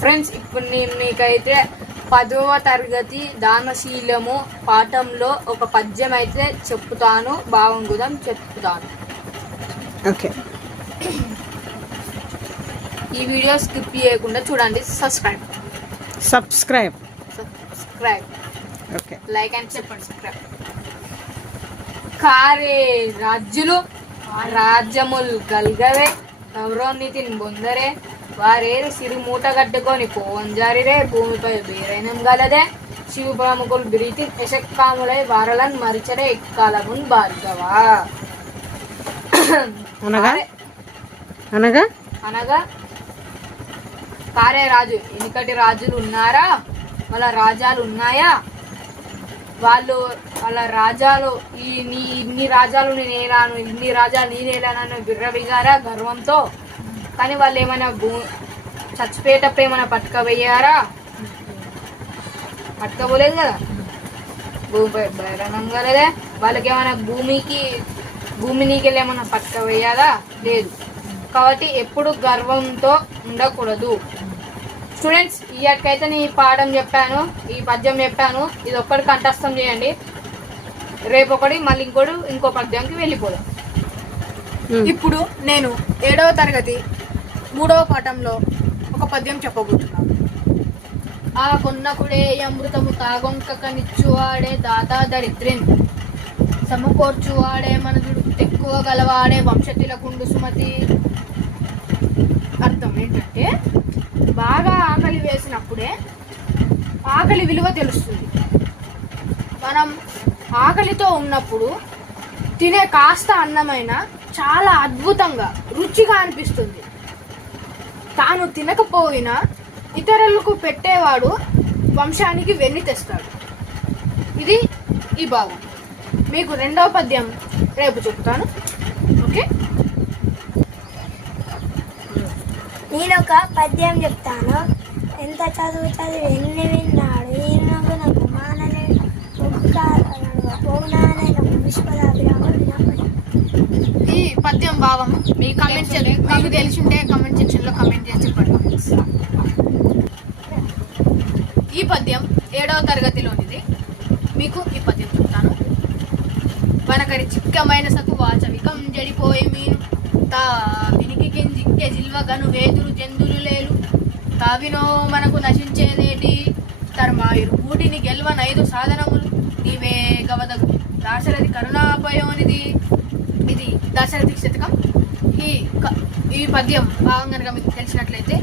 Friends ఇప్పుడు నేను మీకైతే పదవ తరగతి దానశీలము పాఠంలో ఒక పద్యం అయితే చెప్తాను. బాగుంగుదాం చెప్తాను. ఓకే. ఈ వీడియో స్కిప్ చేయకుండా చూడండి. Subscribe. Subscribe. Subscribe. Okay. Like and చెప్పండి. సబ్స్క్రైబ్. కారే రాజ్యులు రాజ్యములు గల్గవే నవరోన్నితిని బొందరే వారేరు సిరి మూట కట్టుకొని పోవంజారిరే భూమిపై బేరైనం గలదే. శివ ప్రముఖులు బిరితి యశక్కాములై వారలన్ మరిచరే ఎక్కాలమున్ భార్గవా. అనగా? అనగా? అనగా? కారే రాజు ఎనికటి రాజులు ఉన్నారా వాళ్ళ రాజాలు ఉన్నాయా వాళ్ళు వాళ్ళ రాజాలు ఈ నీ ఇన్ని రాజాలు నేనేలాను ఇన్ని రాజాలు నేనేలానని విర్రవిగారా గర్వంతో? కానీ వాళ్ళు ఏమైనా భూ చచ్చిపోయేటప్పుడు ఏమైనా పట్టుకపోయారా? పట్టుకోపోలేదు కదా. భూమిపై బయరణం కలదే. వాళ్ళకి ఏమైనా భూమికి భూమి నీకెళ్ళి ఏమైనా పట్టుకపోయారా? లేదు. కాబట్టి ఎప్పుడు గర్వంతో ఉండకూడదు. స్టూడెంట్స్ ఇక్కడికైతే నేను ఈ పాఠం చెప్పాను ఈ పద్యం చెప్పాను. ఇది ఒక్కటి కంఠస్థం చేయండి. రేపు ఒకటి మళ్ళీ ఇంకోటి ఇంకో పద్యానికి వెళ్ళిపోదాం. ఇప్పుడు నేను ఏడవ తరగతి మూడవ పాఠంలో ఒక పద్యం చెప్పబోతున్నాను. ఆ కొన్నకుడే అమృతము తాగొంకనిచ్చువాడే దాతా దరిద్రిన్. సమకూర్చువాడే మనదుడు ఎక్కువ గలవాడే వంశతిలకుండు సుమతి. అర్థం ఏంటంటే బాగా ఆకలి వేసినప్పుడే ఆకలి విలువ తెలుస్తుంది. మనం ఆకలితో ఉన్నప్పుడు తినే కాస్త అన్నమైన చాలా అద్భుతంగా రుచిగా అనిపిస్తుంది. తాను తినకపోయినా ఇతరులకు పెట్టేవాడు వంశానికి వెన్ను తెస్తాడు. ఇది ఈ భాగం. మీకు రెండవ పద్యం రేపు చెప్తాను. ఓకే? నేను ఒక పద్యం చెప్తాను. ఎంత చదువు చదివి ఎన్ని విన్నాడు ఈయనకు ఈ పద్యం భావం మీ కమెంట్ మీకు తెలిసి ఉంటే కమెంట్ సెక్షన్లో కమెంట్ చేసి చెప్పండి ఈ పద్యం ఏడవ తరగతిలోనిది. మీకు ఈ పద్యం చెప్తాను. వనకరి చిక్కమైన సతు వాచవికం జడిపోయి మీను. తా వినికి జిక్కె జిల్వగను వేదురు జందులు లేలు. తావినో మనకు నశించేదేటి? తర్మాయురు కూటిని గెల్వనైదు సాధనములు. నీవే గవదగు దాశరథి కరుణాపయోనిది. ఇది దాశరథి శతకం. ఈ క- ఈ పద్యం భావంగా మీకు తెలిసినట్లయితే